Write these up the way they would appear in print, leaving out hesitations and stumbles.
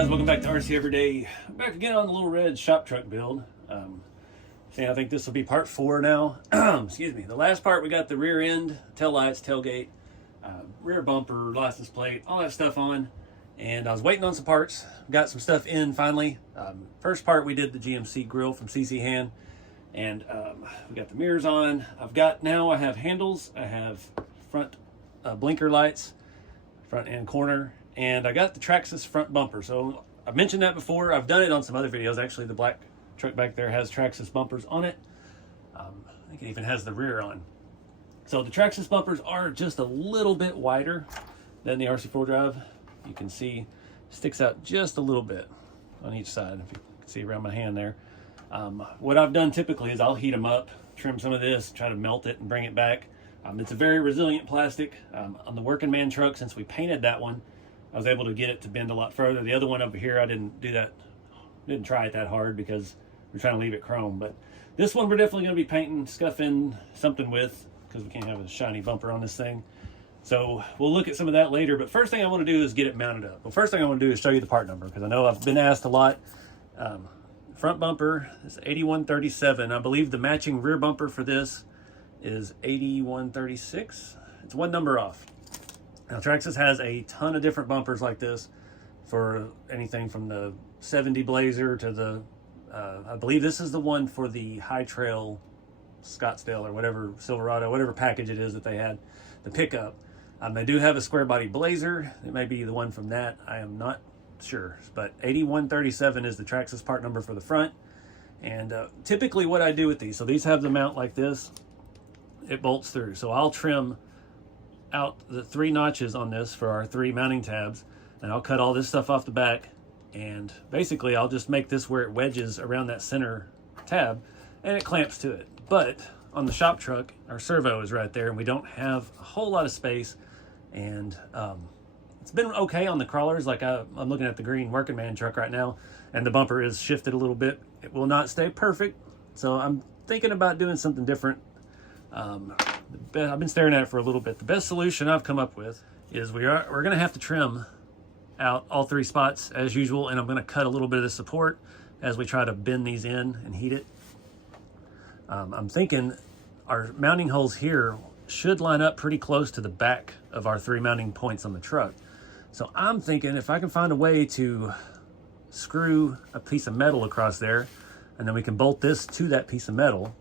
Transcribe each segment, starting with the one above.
guys, welcome back to RC4wd. I'm back again on the little red shop truck build. I think this will be part 4 now. Excuse me. The last part we got the rear end, tail lights, tailgate, rear bumper, license plate, all that stuff on. And I was waiting on some parts. Got some stuff in finally. First part we did the GMC grill from CC Hand, and we got the mirrors on. I have handles. I have front blinker lights, front and corner. And I got the Traxxas front bumper. So I've mentioned that before. I've done it on some other videos. Actually, the black truck back there has Traxxas bumpers on it. I think it even has the rear on. So the Traxxas bumpers are just a little bit wider than the RC4 drive. You can see sticks out just a little bit on each side. If you can see around my hand there. What I've done typically is I'll heat them up, trim some of this, try to melt it and bring it back. It's a very resilient plastic. On the working man truck, since we painted that one, I was able to get it to bend a lot further. The other one over here, I didn't do that, didn't try it that hard because we're trying to leave it chrome. But this one we're definitely going to be painting, scuffing something with, because we can't have a shiny bumper on this thing. So we'll look at some of that later. But first thing I want to do is get it mounted up. Well, first thing I want to do is show you the part number, because I know I've been asked a lot. Front bumper is 8137. I believe the matching rear bumper for this is 8136. It's one number off. Now, Traxxas has a ton of different bumpers like this for anything from the 70 Blazer to the, I believe this is the one for the High Trail Scottsdale or whatever, Silverado, whatever package it is that they had, the pickup. They do have a square body Blazer. It may be the one from that. I am not sure, but 8137 is the Traxxas part number for the front. And typically what I do with these, so these have the mount like this, it bolts through. So I'll trim out the 3 notches on this for our 3 mounting tabs, and I'll cut all this stuff off the back, and basically I'll just make this where it wedges around that center tab and it clamps to it. But on the shop truck, our servo is right there and we don't have a whole lot of space, and it's been okay on the crawlers. Like I'm looking at the green working man truck right now, and the bumper is shifted a little bit. It will not stay perfect, so I'm thinking about doing something different. I've been staring at it for a little bit. The best solution I've come up with is we're going to have to trim out all 3 spots as usual, and I'm going to cut a little bit of the support as we try to bend these in and heat it. I'm thinking our mounting holes here should line up pretty close to the back of our 3 mounting points on the truck. So I'm thinking if I can find a way to screw a piece of metal across there, and then we can bolt this to that piece of metal.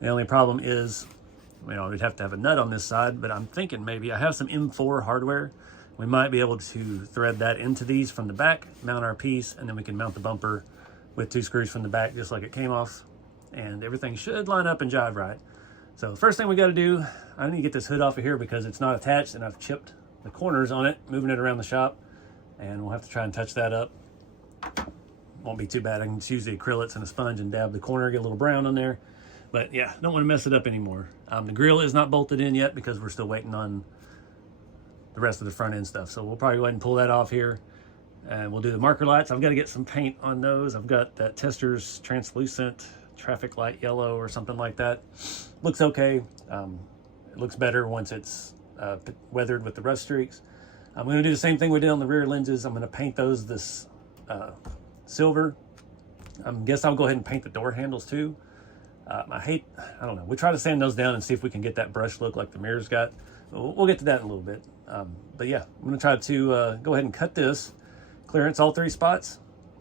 The only problem is, we'd have to have a nut on this side, but I'm thinking maybe I have some M4 hardware. We might be able to thread that into these from the back, mount our piece, and then we can mount the bumper with 2 screws from the back, just like it came off, and everything should line up and jive right. So the first thing we got to do, I need to get this hood off of here because it's not attached, and I've chipped the corners on it, moving it around the shop, and we'll have to try and touch that up. Won't be too bad. I can just use the acrylics and a sponge and dab the corner, get a little brown on there. But yeah, don't want to mess it up anymore. The grill is not bolted in yet because we're still waiting on the rest of the front end stuff. So we'll probably go ahead and pull that off here. And we'll do the marker lights. I've got to get some paint on those. I've got that Tester's translucent traffic light yellow or something like that. Looks okay. It looks better once it's weathered with the rust streaks. I'm going to do the same thing we did on the rear lenses. I'm going to paint those this silver. I guess I'll go ahead and paint the door handles too. I don't know. We try to sand those down and see if we can get that brush look like the mirrors got. We'll get to that in a little bit. But yeah, I'm going to try to go ahead and cut this, clearance all 3 spots,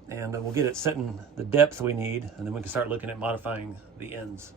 and we'll get it set in the depth we need, and then we can start looking at modifying the ends.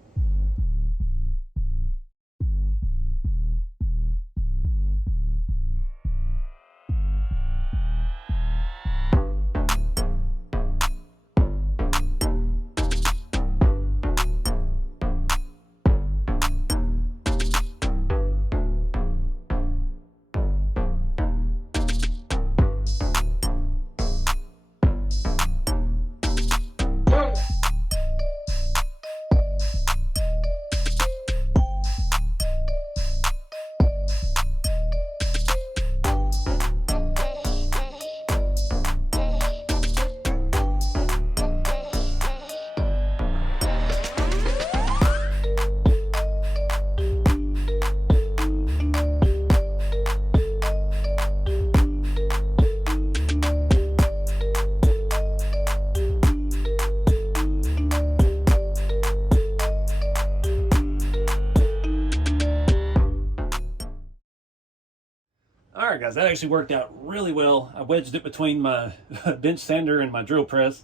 right, guys, that actually worked out really well. I wedged it between my bench sander and my drill press,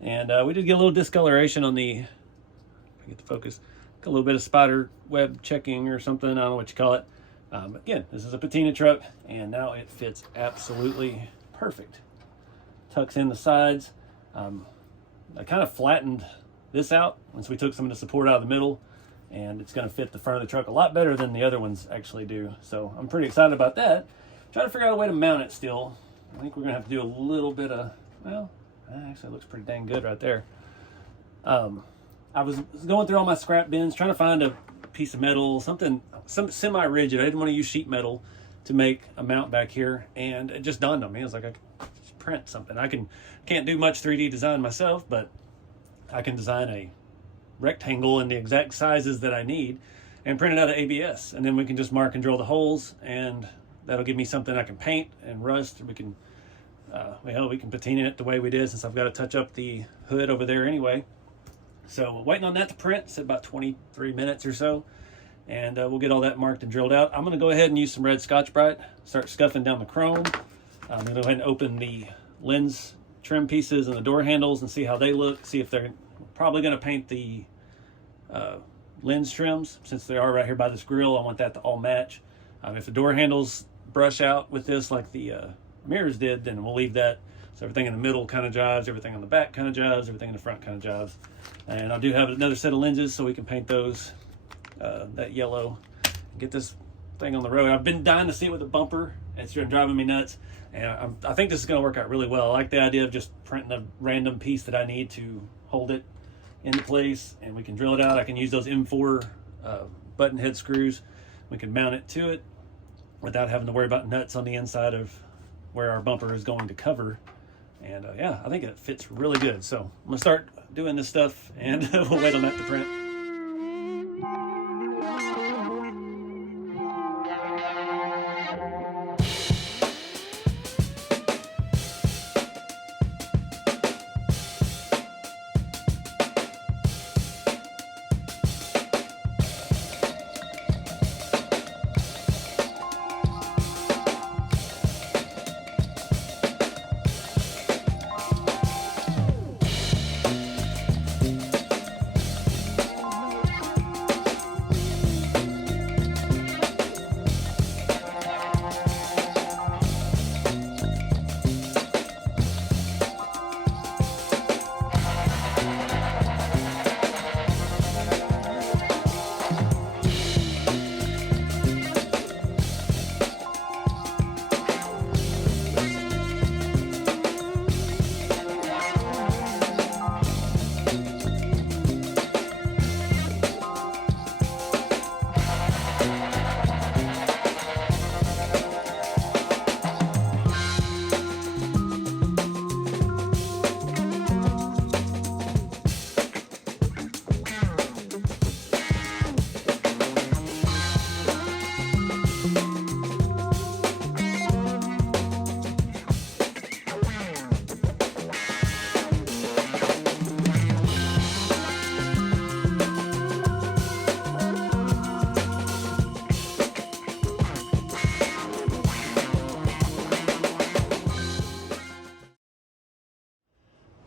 and we did get a little discoloration on the, if I get the focus, a little bit of spider web checking or something, I don't know what you call it. Again, this is a patina truck, and now it fits absolutely perfect. Tucks in the sides. I kind of flattened this out once we took some of the support out of the middle, and it's going to fit the front of the truck a lot better than the other ones actually do. So I'm pretty excited about that. Trying to figure out a way to mount it still. I think we're going to have to do a little bit of, well, actually it looks pretty dang good right there. I was going through all my scrap bins trying to find a piece of metal, some semi-rigid. I didn't want to use sheet metal to make a mount back here, and it just dawned on me. I was like, I could just print something. Can't do much 3D design myself, but I can design a rectangle in the exact sizes that I need and print it out of ABS, and then we can just mark and drill the holes, and that'll give me something I can paint and rust. We can we can patina it the way we did, since I've got to touch up the hood over there anyway. So waiting on that to print. It's about 23 minutes or so, and we'll get all that marked and drilled out. I'm going to go ahead and use some red Scotch-Brite, start scuffing down the chrome. I'm going to go ahead and open the lens trim pieces and the door handles and see how they look, see if they're probably going to paint the lens trims, since they are right here by this grill. I want that to all match. If the door handles brush out with this like the mirrors did, then we'll leave that. So everything in the middle kind of jives, everything on the back kind of jives, everything in the front kind of jives. And I do have another set of lenses, so we can paint those that yellow and get this thing on the road. I've been dying to see it with a bumper. It's been driving me nuts, and I think this is going to work out really well. I like the idea of just printing a random piece that I need to hold it into place, and we can drill it out. I can use those M4 button head screws. We can mount it to it without having to worry about nuts on the inside of where our bumper is going to cover. And yeah, I think it fits really good. So I'm gonna start doing this stuff, and we'll wait on that to print.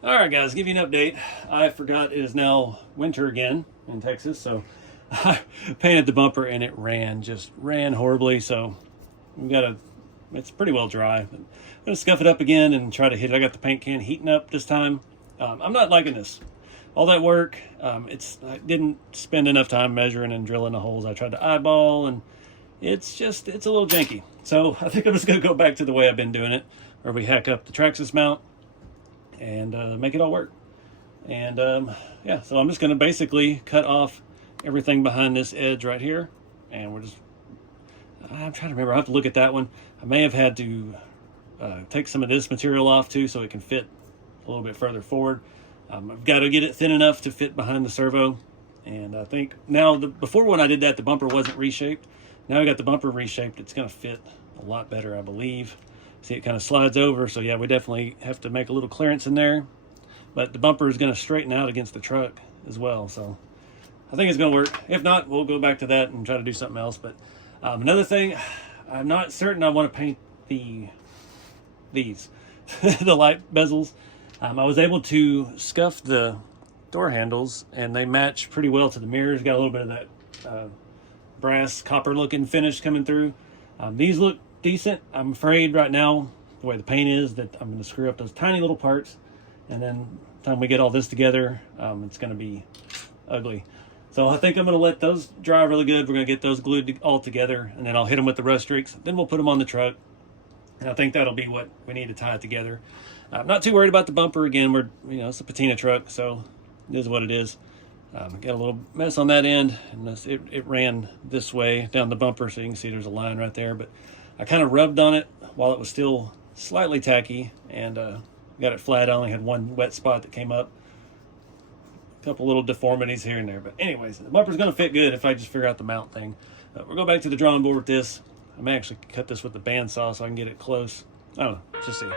Alright guys, give you an update. I forgot it is now winter again in Texas, so I painted the bumper and it just ran horribly, so it's pretty well dry. I'm going to scuff it up again and try to hit it. I got the paint can heating up this time. I'm not liking this. All that work, I didn't spend enough time measuring and drilling the holes. I tried to eyeball, and it's a little janky. So I think I'm just going to go back to the way I've been doing it, where we hack up the Traxxas mount and make it all work. And yeah, so I'm just going to basically cut off everything behind this edge right here, and I'm trying to remember. I have to look at that one. I may have had to take some of this material off too, so it can fit a little bit further forward. I've got to get it thin enough to fit behind the servo, and I think now before when I did that, the bumper wasn't reshaped. Now I got the bumper reshaped. It's going to fit a lot better, I believe. See, it kind of slides over, so yeah, we definitely have to make a little clearance in there. But the bumper is going to straighten out against the truck as well, so I think it's going to work. If not, we'll go back to that and try to do something else. But another thing, I'm not certain I want to paint these the light bezels. I was able to scuff the door handles, and they match pretty well to the mirrors. Got a little bit of that brass copper looking finish coming through. These look decent. I'm afraid right now, the way the paint is, that I'm going to screw up those tiny little parts, and then the time we get all this together, it's going to be ugly. So I think I'm going to let those dry really good. We're going to get those glued all together, and then I'll hit them with the rust streaks. Then we'll put them on the truck, and I think that'll be what we need to tie it together. I'm not too worried about the bumper. Again, it's a patina truck, so it is what it is. Got a little mess on that end, and it ran this way down the bumper, so you can see there's a line right there. But I kind of rubbed on it while it was still slightly tacky, and got it flat. I only had one wet spot that came up. A couple little deformities here and there, but anyways, the bumper's going to fit good if I just figure out the mount thing. We'll go back to the drawing board with this. I may actually cut this with the bandsaw so I can get it close. I don't know, let's just see.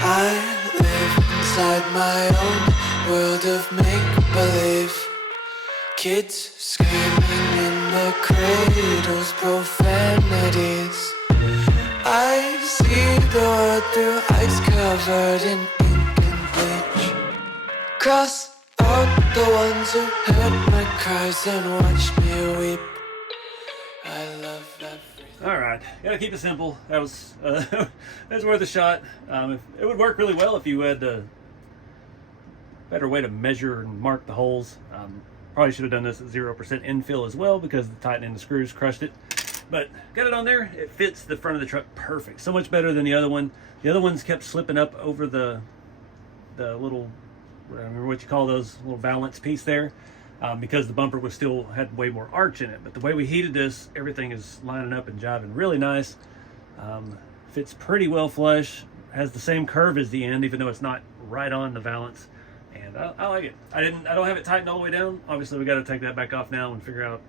I live inside my own world of make-believe. Kids screaming in the cradles, profanities. I see the world through ice covered in ink and bleach. Cross out the ones who heard my cries and watched me weep. I love everything. All right, gotta keep it simple. That was that's worth a shot. It would work really well if you had a better way to measure and mark the holes. Probably should have done this at 0% infill as well, because the tightening the screws crushed it. But got it on there. It fits the front of the truck perfect. So much better than the other one. The other ones kept slipping up over the little, I don't remember what you call those, little valance piece there, because the bumper had way more arch in it. But the way we heated this, everything is lining up and jiving really nice. Fits pretty well flush. Has the same curve as the end, even though it's not right on the valance. And I like it. I don't have it tightened all the way down. Obviously, we got to take that back off now and figure out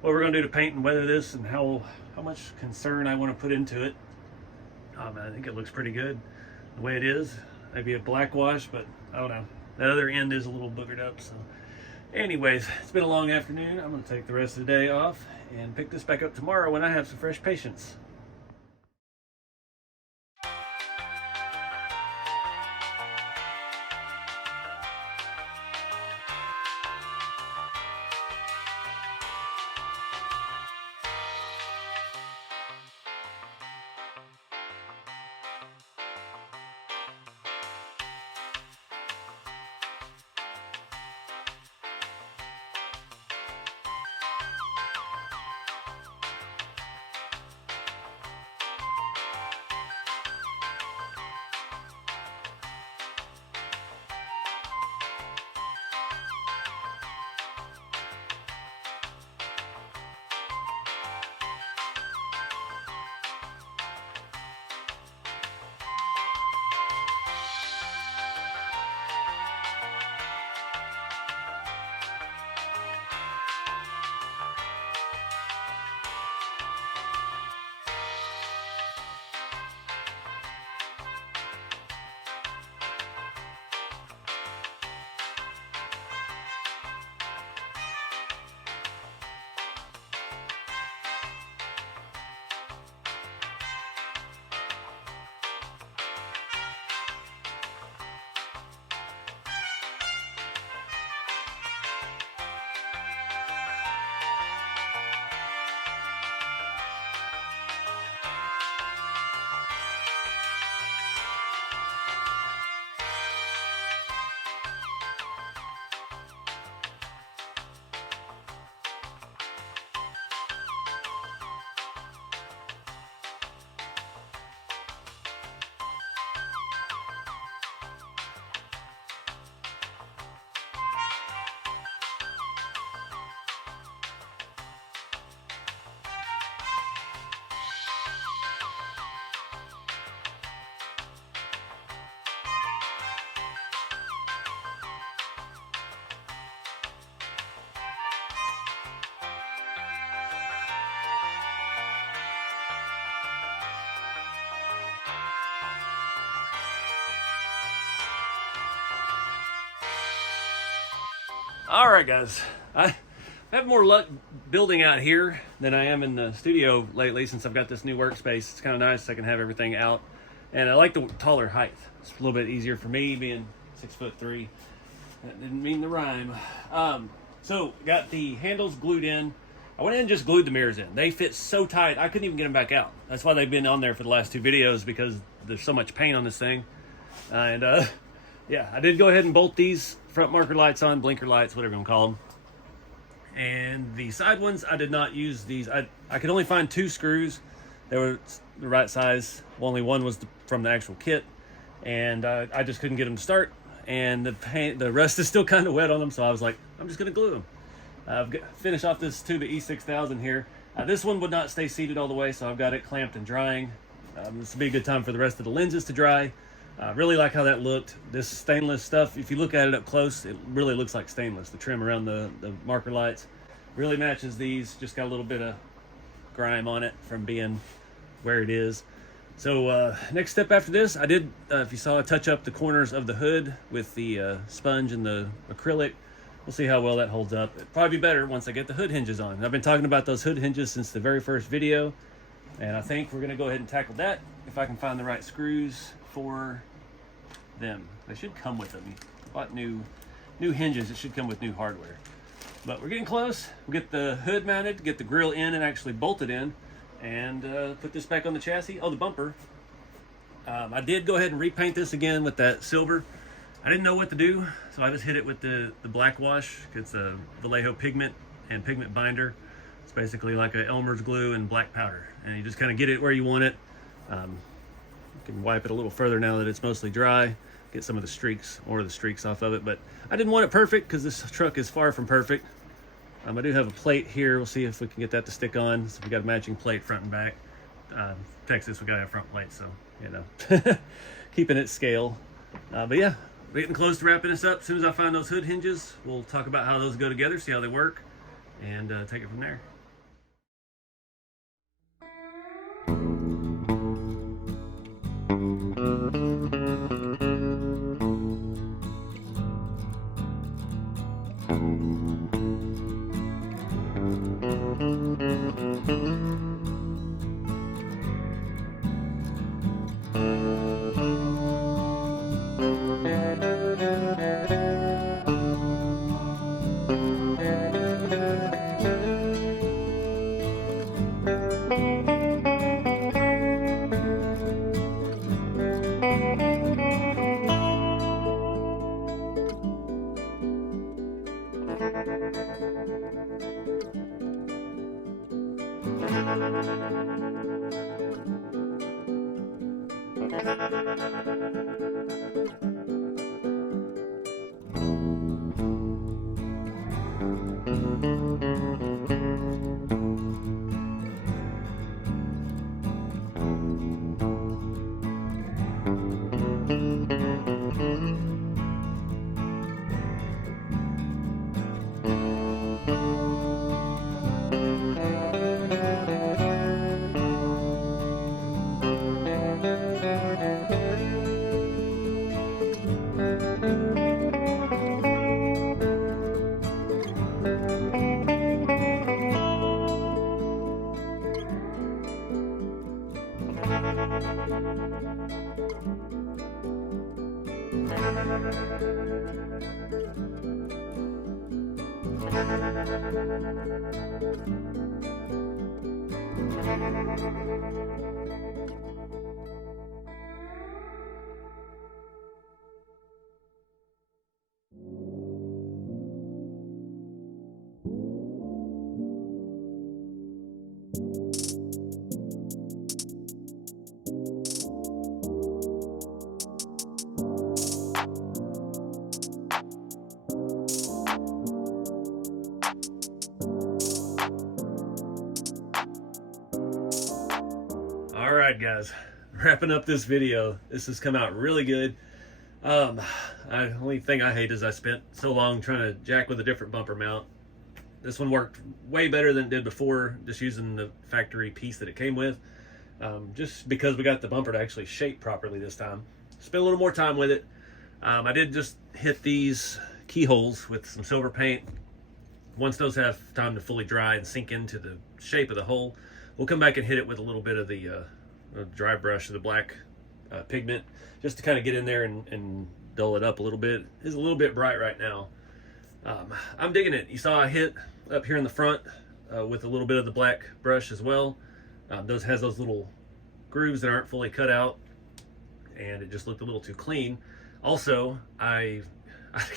what we're going to do to paint and weather this, and how much concern I want to put into it. I think it looks pretty good the way it is. Maybe a black wash, but I don't know. That other end is a little boogered up. So anyways, it's been a long afternoon. I'm going to take the rest of the day off and pick this back up tomorrow when I have some fresh patience. All right, guys. I have more luck building out here than I am in the studio lately since I've got this new workspace. It's kind of nice. I can have everything out. And I like the taller height. It's a little bit easier for me being 6'3". That didn't mean the rhyme. So got the handles glued in. I went in and just glued the mirrors in. They fit so tight, I couldn't even get them back out. That's why they've been on there for the last 2 videos, because there's so much paint on this thing. Yeah, I did go ahead and bolt these front marker lights on, blinker lights, whatever you want to call them. And the side ones, I did not use these. I could only find 2 screws. They were the right size. Only one was from the actual kit. And I just couldn't get them to start. And the rest is still kind of wet on them, so I was like, I'm just going to glue them. I've finished off this tube of E6000 here. This one would not stay seated all the way, so I've got it clamped and drying. This will be a good time for the rest of the lenses to dry. Really like how that looked. This stainless stuff, if you look at it up close, it really looks like stainless. The trim around the marker lights really matches these. Just got a little bit of grime on it from being where it is. So next step after this, I did, if you saw, touch up the corners of the hood with the sponge and the acrylic. We'll see how well that holds up. It'll probably be better once I get the hood hinges on. And I've been talking about those hood hinges since the very first video, and I think we're gonna go ahead and tackle that if I can find the right screws for them. They should come with them. I bought new hinges. It should come with new hardware. But we're getting close. We'll get the hood mounted, get the grill in and actually bolted in, and put this back on the chassis. Oh, the bumper. I did go ahead and repaint this again with that silver. I didn't know what to do, so I just hit it with the black wash. It's a Vallejo pigment and pigment binder. It's basically like a Elmer's glue and black powder, and you just kind of get it where you want it. You can wipe it a little further now that it's mostly dry, get some of the streaks off of it, but I didn't want it perfect because this truck is far from perfect. I do have a plate here. We'll see if we can get that to stick on. So we got a matching plate front and back. Texas, we gotta have front plates, so you know, keeping it scale. But yeah, we're getting close to wrapping this up. As soon as I find those hood hinges, we'll talk about how those go together, see how they work, and take it from there. All right, guys, wrapping up this video. This has come out really good. The only thing I hate is I spent so long trying to jack with a different bumper mount. This one worked way better than it did before, just using the factory piece that it came with. Just because we got the bumper to actually shape properly this time. Spent a little more time with it. I did just hit these keyholes with some silver paint. Once those have time to fully dry and sink into the shape of the hole, we'll come back and hit it with a little bit of the dry brush of the black pigment, just to kind of get in there and dull it up a little bit. It's a little bit bright right now. I'm digging it. You saw I hit up here in the front with a little bit of the black brush as well. Those has those little grooves that aren't fully cut out, and it just looked a little too clean. Also, I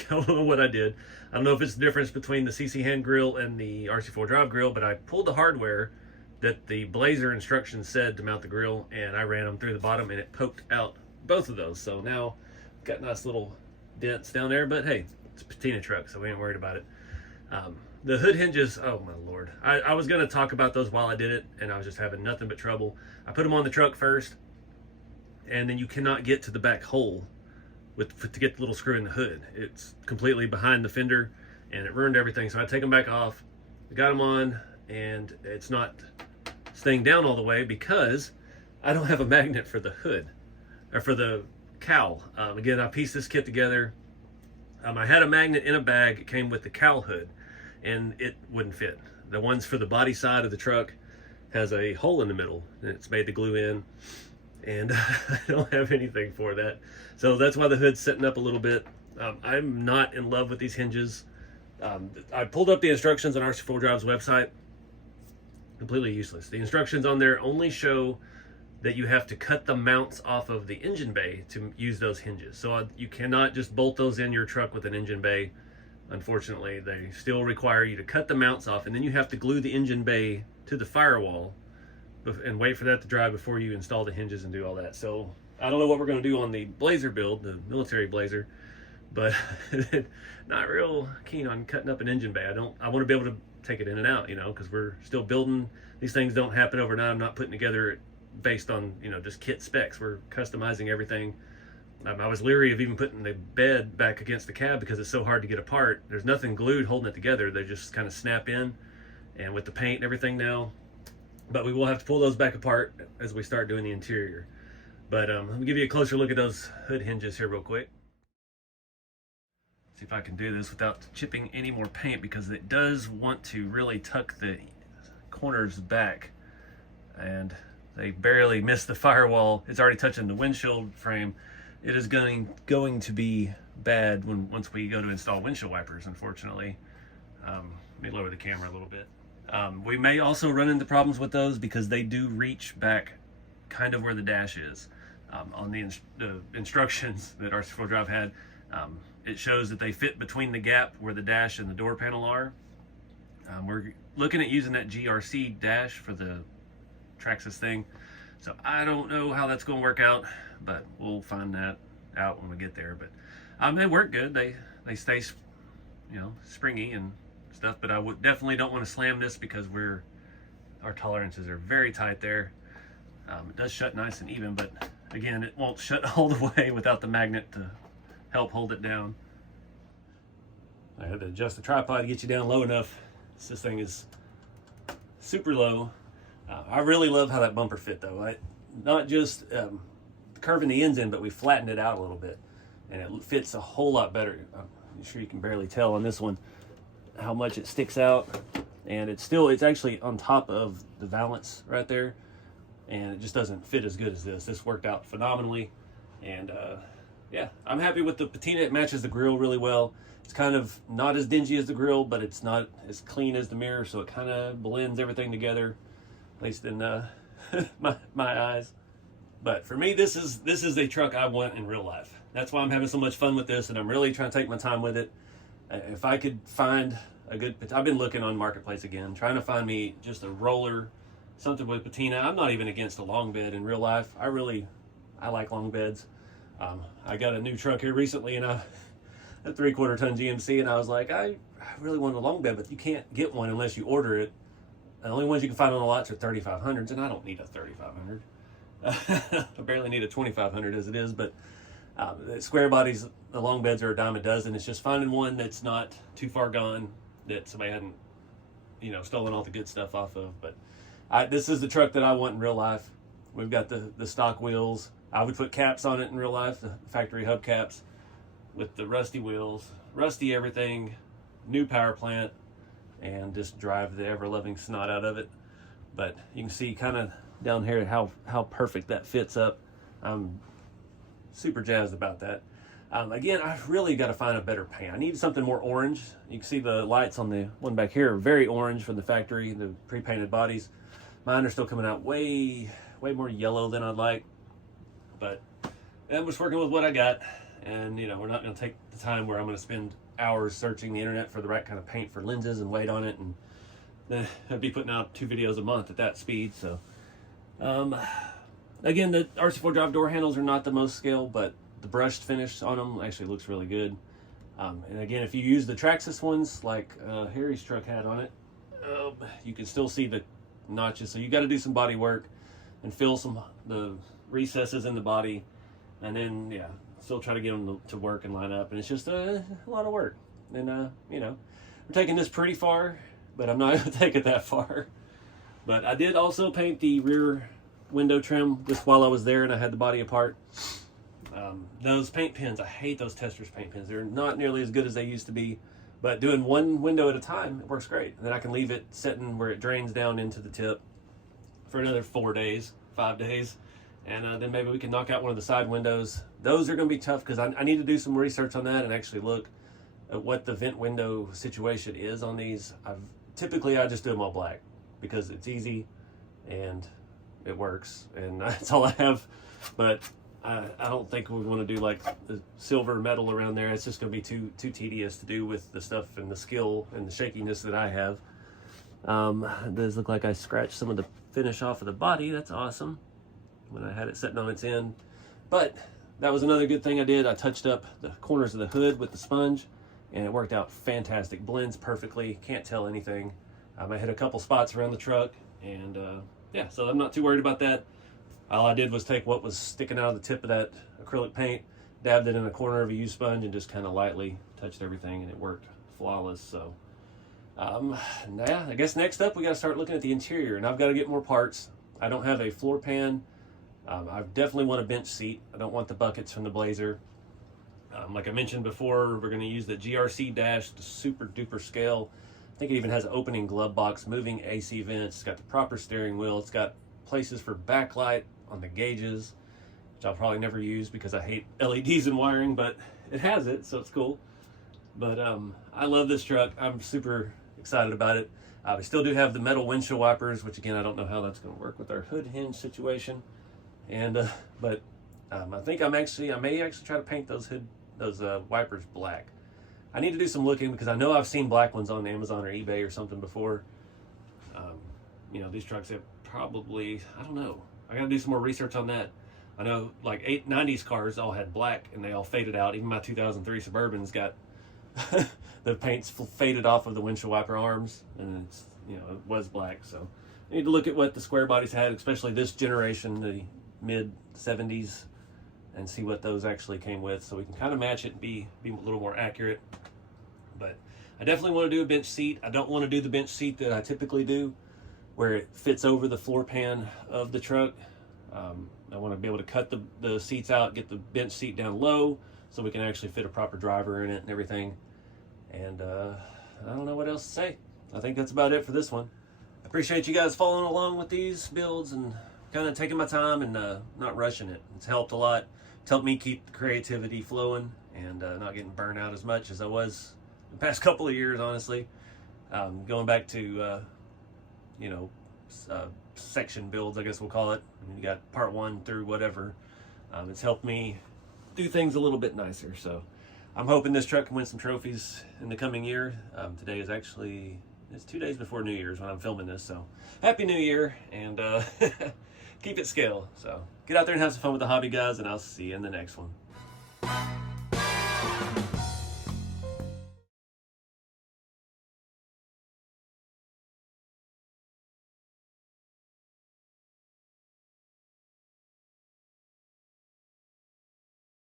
don't know what I did. I don't know if it's the difference between the CC hand grill and the RC4 drive grill, but I pulled the hardware that the Blazer instructions said to mount the grill, and I ran them through the bottom, and it poked out both of those. So now got nice little dents down there, but hey, it's a patina truck, so we ain't worried about it. The hood hinges, oh my lord. I was gonna talk about those while I did it, and I was just having nothing but trouble. I put them on the truck first, and then you cannot get to the back hole to get the little screw in the hood. It's completely behind the fender, and it ruined everything. So I take them back off, got them on, and it's not staying down all the way because I don't have a magnet for the hood, or for the cowl. Again, I pieced this kit together. I had a magnet in a bag. It came with the cowl hood, and it wouldn't fit. The ones for the body side of the truck has a hole in the middle, and it's made to glue in, and I don't have anything for that. So that's why the hood's setting up a little bit. I'm not in love with these hinges. I pulled up the instructions on RC4 Drive's website. Completely useless. The instructions on there only show that you have to cut the mounts off of the engine bay to use those hinges. So you cannot just bolt those in your truck with an engine bay. Unfortunately, they still require you to cut the mounts off, and then you have to glue the engine bay to the firewall and wait for that to dry before you install the hinges and do all that. So I don't know what we're going to do on the Blazer build, the military Blazer, but not real keen on cutting up an engine bay. I want to be able to take it in and out, you know, because we're still building. These things don't happen overnight. I'm not putting together based on, you know, just kit specs. We're customizing everything. I was leery of even putting the bed back against the cab because it's so hard to get apart. There's nothing glued holding it together. They just kind of snap in, and with the paint and everything now. But we will have to pull those back apart as we start doing the interior. But let me give you a closer look at those hood hinges here real quick. See if I can do this without chipping any more paint, because it does want to really tuck the corners back, and they barely missed the firewall. It's already touching the windshield frame. It is going to be bad once we go to install windshield wipers, unfortunately. Let me lower the camera a little bit. We may also run into problems with those because they do reach back kind of where the dash is. On the instructions that RC4 Drive had, it shows that they fit between the gap where the dash and the door panel are. We're looking at using that GRC dash for the Traxxas thing. So I don't know how that's going to work out, but we'll find that out when we get there. But they work good. They stay, you know, springy and stuff. But I definitely don't want to slam this because our tolerances are very tight there. It does shut nice and even, but again, it won't shut all the way without the magnet to help hold it down. I had to adjust the tripod to get you down low enough. This thing is super low. I really love how that bumper fit though. Not just curving the ends in, but we flattened it out a little bit, and it fits a whole lot better. I'm sure you can barely tell on this one how much it sticks out, and it's actually on top of the valance right there, and it just doesn't fit as good as this. This worked out phenomenally, and yeah, I'm happy with the patina. It matches the grill really well. It's kind of not as dingy as the grill, but it's not as clean as the mirror, so it kind of blends everything together, at least in my eyes. But for me, this is a truck I want in real life. That's why I'm having so much fun with this, and I'm really trying to take my time with it. If I could find a good, I've been looking on Marketplace again, trying to find me just a roller, something with patina. I'm not even against a long bed in real life. I like long beds. I got a new truck here recently, and a 3/4 ton GMC, and I was like, I really want a long bed, but you can't get one unless you order it. The only ones you can find on the lots are 3500s, and I don't need a 3500. I barely need a 2500 as it is, but the square bodies, the long beds are a dime a dozen. It's just finding one that's not too far gone, that somebody hadn't, you know, stolen all the good stuff off of. But this is the truck that I want in real life. We've got the stock wheels. I would put caps on it in real life, the factory hubcaps with the rusty wheels. rusty everything, new power plant, and just drive the ever-loving snot out of it. But you can see kind of down here how perfect that fits up. I'm super jazzed about that. Again, I've really got to find a better paint. I need something more orange. You can see the lights on the one back here are very orange from the factory, the pre-painted bodies. Mine are still coming out way more yellow than I'd like. But I'm just working with what I got. And you know, we're not going to take the time where I'm going to spend hours searching the internet for the right kind of paint for lenses and wait on it. And then I'd be putting out 2 videos a month at that speed. So, again, the RC4 drive door handles are not the most scale, but the brushed finish on them actually looks really good. And again, if you use the Traxxas ones like Harry's truck had on it, you can still see the notches. So you got to do some body work and fill the recesses in the body, and then yeah, still try to get them to work and line up. And it's just a lot of work. And you know, we're taking this pretty far, but I'm not going to take it that far. But I did also paint the rear window trim just while I was there, and I had the body apart. Those paint pens, I hate those Testors paint pens. They're not nearly as good as they used to be, but doing one window at a time, it works great. And then I can leave it sitting where it drains down into the tip for another 4 days, 5 days. And then maybe we can knock out one of the side windows. Those are going to be tough because I need to do some research on that and actually look at what the vent window situation is on these. Typically I just do them all black because it's easy and it works, and that's all I have. But I don't think we want to do like the silver metal around there. It's just going to be too tedious to do with the stuff and the skill and the shakiness that I have. It does look like I scratched some of the finish off of the body. That's awesome when I had it sitting on its end. But that was another good thing I did. I touched up the corners of the hood with the sponge, and it worked out fantastic. Blends perfectly. Can't tell anything. I hit a couple spots around the truck, and yeah, so I'm not too worried about that. All I did was take what was sticking out of the tip of that acrylic paint, dabbed it in a corner of a used sponge, and just kind of lightly touched everything, and it worked flawless. So yeah, I guess next up we got to start looking at the interior, and I've got to get more parts. I don't have a floor pan. I definitely want a bench seat. I don't want the buckets from the Blazer. Like I mentioned before, we're going to use the GRC dash, the super duper scale. I think it even has an opening glove box, moving AC vents. It's got the proper steering wheel. It's got places for backlight on the gauges, which I'll probably never use because I hate LEDs and wiring, but it has it, so it's cool. But I love this truck. I'm super excited about it. We still do have the metal windshield wipers, which again, I don't know how that's going to work with our hood hinge situation. And but I think I may actually try to paint those wipers black. I need to do some looking because I know I've seen black ones on Amazon or eBay or something before. You know, these trucks have probably, I don't know. I got to do some more research on that. I know like 90s cars all had black and they all faded out. Even my 2003 Suburban's got the paint's faded off of the windshield wiper arms, and it's, you know, it was black. So I need to look at what the square bodies had, especially this generation, the mid 70s, and see what those actually came with, so we can kind of match it and be a little more accurate. But I definitely want to do a bench seat. I don't want to do the bench seat that I typically do, where it fits over the floor pan of the truck. I want to be able to cut the seats out, get the bench seat down low, so we can actually fit a proper driver in it and everything. And I don't know what else to say. I think that's about it for this one. I appreciate you guys following along with these builds and kind of taking my time and not rushing it. It's helped a lot. It's helped me keep the creativity flowing and not getting burned out as much as I was the past couple of years, honestly. Going back to, you know, section builds, I guess we'll call it. I mean, you got part 1 through whatever. It's helped me do things a little bit nicer. So I'm hoping this truck can win some trophies in the coming year. Today is actually, it's 2 days before New Year's when I'm filming this. So Happy New Year, and keep it scale. So get out there and have some fun with the hobby, guys, and I'll see you in the next one.